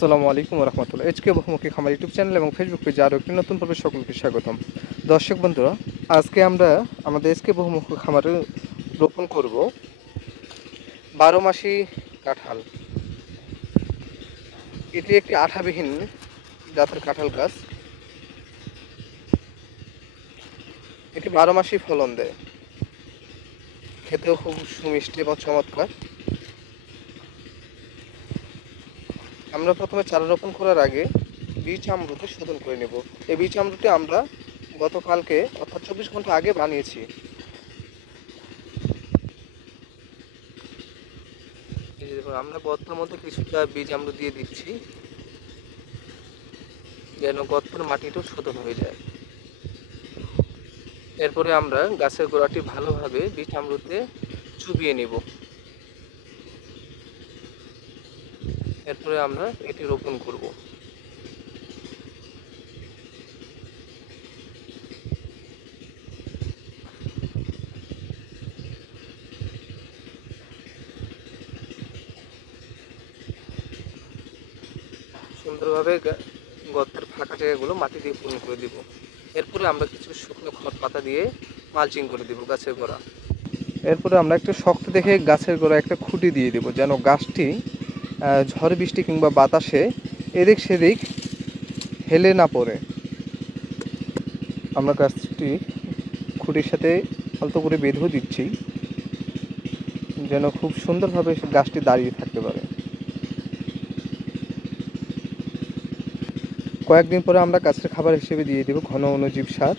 আসসালামু আলাইকুম রহমতুল্লাহ। এইচকে বহুমুখী খামার ইউটিউব চ্যানেল এবং ফেসবুক পেজে আরও একটি নতুন পর্বে সকলকে স্বাগতম। দর্শক বন্ধুরা, আজকে আমরা আমাদের এইচকে বহুমুখী খামারে রোপণ করব 12 মাসি কাঁঠাল। এটি একটি আঠাবিহীন জাতের কাঁঠাল গাছ। এটি 12 মাসই ফলন দেয়, খেতেও খুব সুমিষ্টি এবং চমৎকার। আমরা প্রথমে চারা রোপণ করার আগে বীজ আমরুটি শোধন করে নেব। এই বীজ আমরুটি আমরা গতকালকে অর্থাৎ 24 ঘন্টা আগে বানিয়েছি। আমরা গর্তের মধ্যে কিছুটা বীজ আমরা দিয়ে দিচ্ছি, যেন গর্তের মাটিটাও শোধন হয়ে যায়। এরপরে আমরা গাছের গোড়াটি ভালোভাবে বীজ আমরুতে চুবিয়ে নেব। এরপরে আমরা এটি রোপণ করব। সুন্দরভাবে গর্তের ফাঁকা জায়গাগুলো মাটি দিয়ে পূর্ণ করে দেব। এরপরে আমরা কিছু শুকনো খড় পাতা দিয়ে মালচিং করে দেব গাছের গোড়া। এরপরে আমরা একটু শক্ত দেখে গাছের গোড়া একটা খুঁটি দিয়ে দেব, যেন গাছটি ঝড় বৃষ্টি কিংবা বাতাসে এদিক সেদিক হেলে না পড়ে। আমরা গাছটি খুঁটির সাথে আলতো করে বেঁধেও দিচ্ছি, যেন খুব সুন্দরভাবে গাছটি দাঁড়িয়ে থাকতে পারে। কয়েকদিন পরে আমরা গাছের খাবার হিসেবে দিয়ে দেব ঘন অণুজীব সার,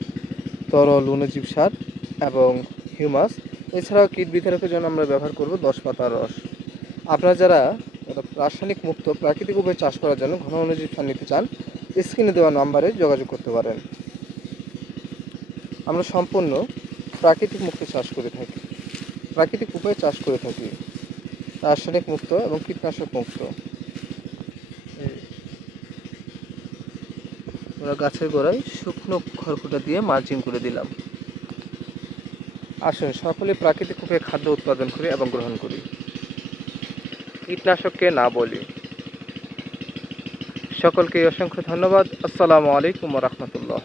তরল অণুজীব সার এবং হিউমাস। এছাড়াও কীট বিতারকের জন্য আমরা ব্যবহার করব 10 পাতার রস। আপনারা যারা রাসায়নিক মুক্ত প্রাকৃতিক উপায়ে চাষ করার জন্য ঘন অণুজীব সার নিতে চান, স্ক্রিনে দেওয়া নম্বরে যোগাযোগ করতে পারেন। আমরা সম্পূর্ণ প্রাকৃতিক মুক্ত চাষ করে থাকি, প্রাকৃতিক উপায়ে চাষ করে থাকি, রাসায়নিক মুক্ত এবং কীটনাশক মুক্ত। আমরা গাছের গোড়ায় শুকনো খড়কুটা দিয়ে মালচিং করে দিলাম। আসুন সকলে প্রাকৃতিক উপায়ে খাদ্য উৎপাদন করি এবং গ্রহণ করি, কীটনাশককে না বলি। সকলকে অসংখ্য ধন্যবাদ। আসসালামু আলাইকুম রহমতুল্লাহ।